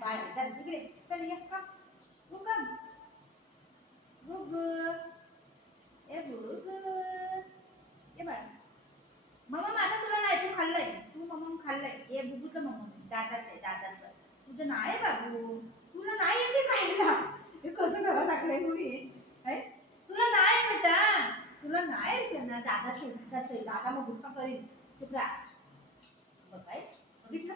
बाळ चल इकडे चल ये कम कम गुग ए गुग ये बाळ मम्मा आता तुला नाही तू खाल्लंय तू मम्मा खाल्लंय ए बुबूचं मम्मा दादाचं तुझं नाही बाबू तुला नाही येते खायला हे कसं करावं टाकलंय मुली तुला नाही बेटा तुला नाही ना दादा मग गुस्सा करीन चुप राहा बघ काय बघितलं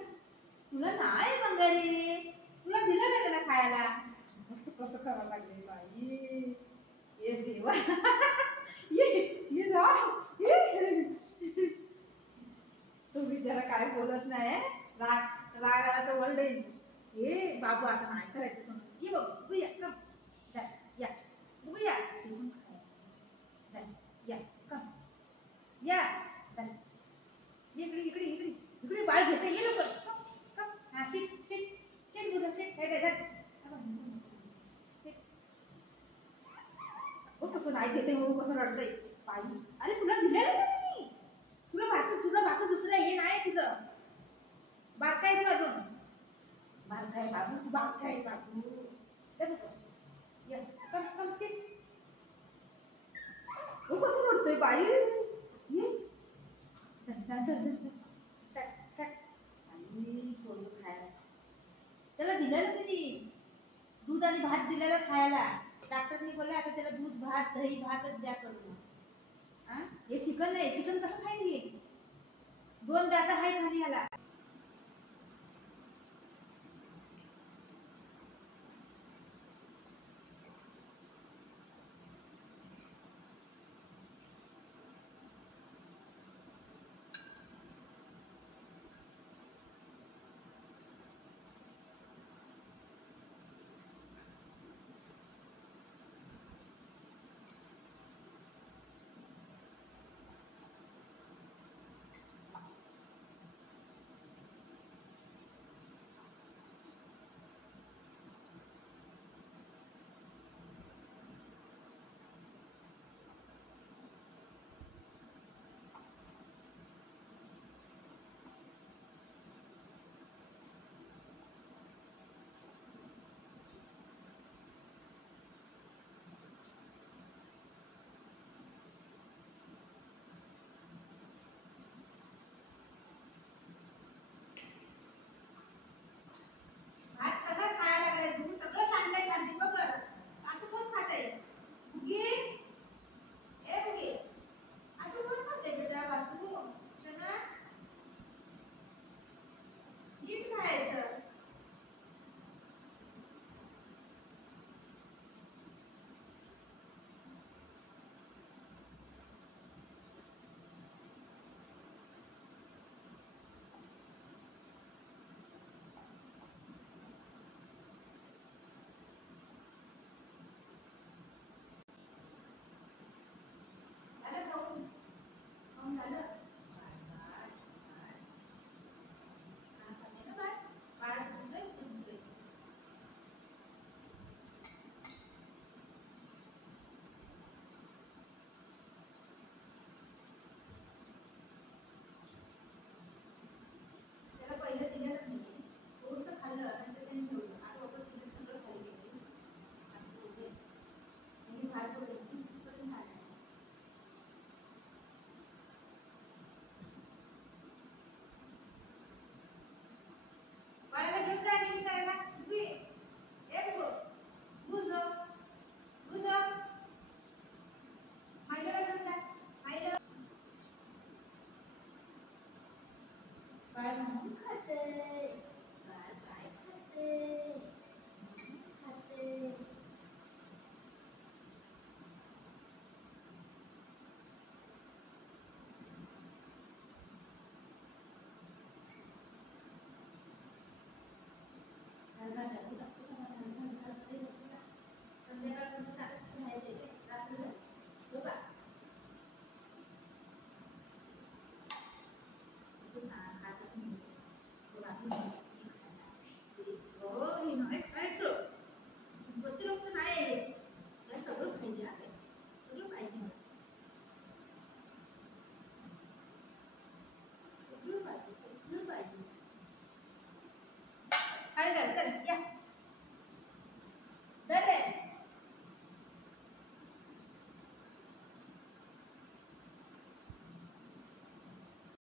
तुला नाही बंगारी तुला दिलं का त्याला खायला मस्त कसं करावं लागले बाई ये देवा ये राम तुम्ही त्याला काय बोलत नाही राग आला तर वरडेल ये बाबू असं नाही करायचं ये बघ बघूया कम या बघूया या कम या इकडे इकडे इकडे इकडे बाळ घेते ये लवकर हा ठीक बुधा हो कसं नाही घेते म्हणून कसं रडतंय बाई अरे तुला दिलेलं नाही मी तुला भात दुसरं हे नाही तुझं बारकाय तू अजून बारकाय बाबू तू बारकाय बाबू कम हो कसं रडतोय बाई ये खायला त्याला दिलेलं किती दूध आणि भात दिलेला खायला डॉक्टरनी बोलले आता त्याला दूध भात दही भातच द्या करून हे चिकन नाही चिकन कसं खायली 2 दात आहे खाली याला पहिलं दिलेलं नाही थोडंसं खाल्लं नंतर त्यांनी ठेवलं आता वापस तिथे सगळं खाली गेले त्यांनी बाहेर पडलं पण छान आहे बाळाला घेऊन जा आणि करायला एक दूध मायला घेऊन जा मायला बाळ म्हणून खाते बाळ काय खाते संध्याकाळपर्यंत रात्री बघा खात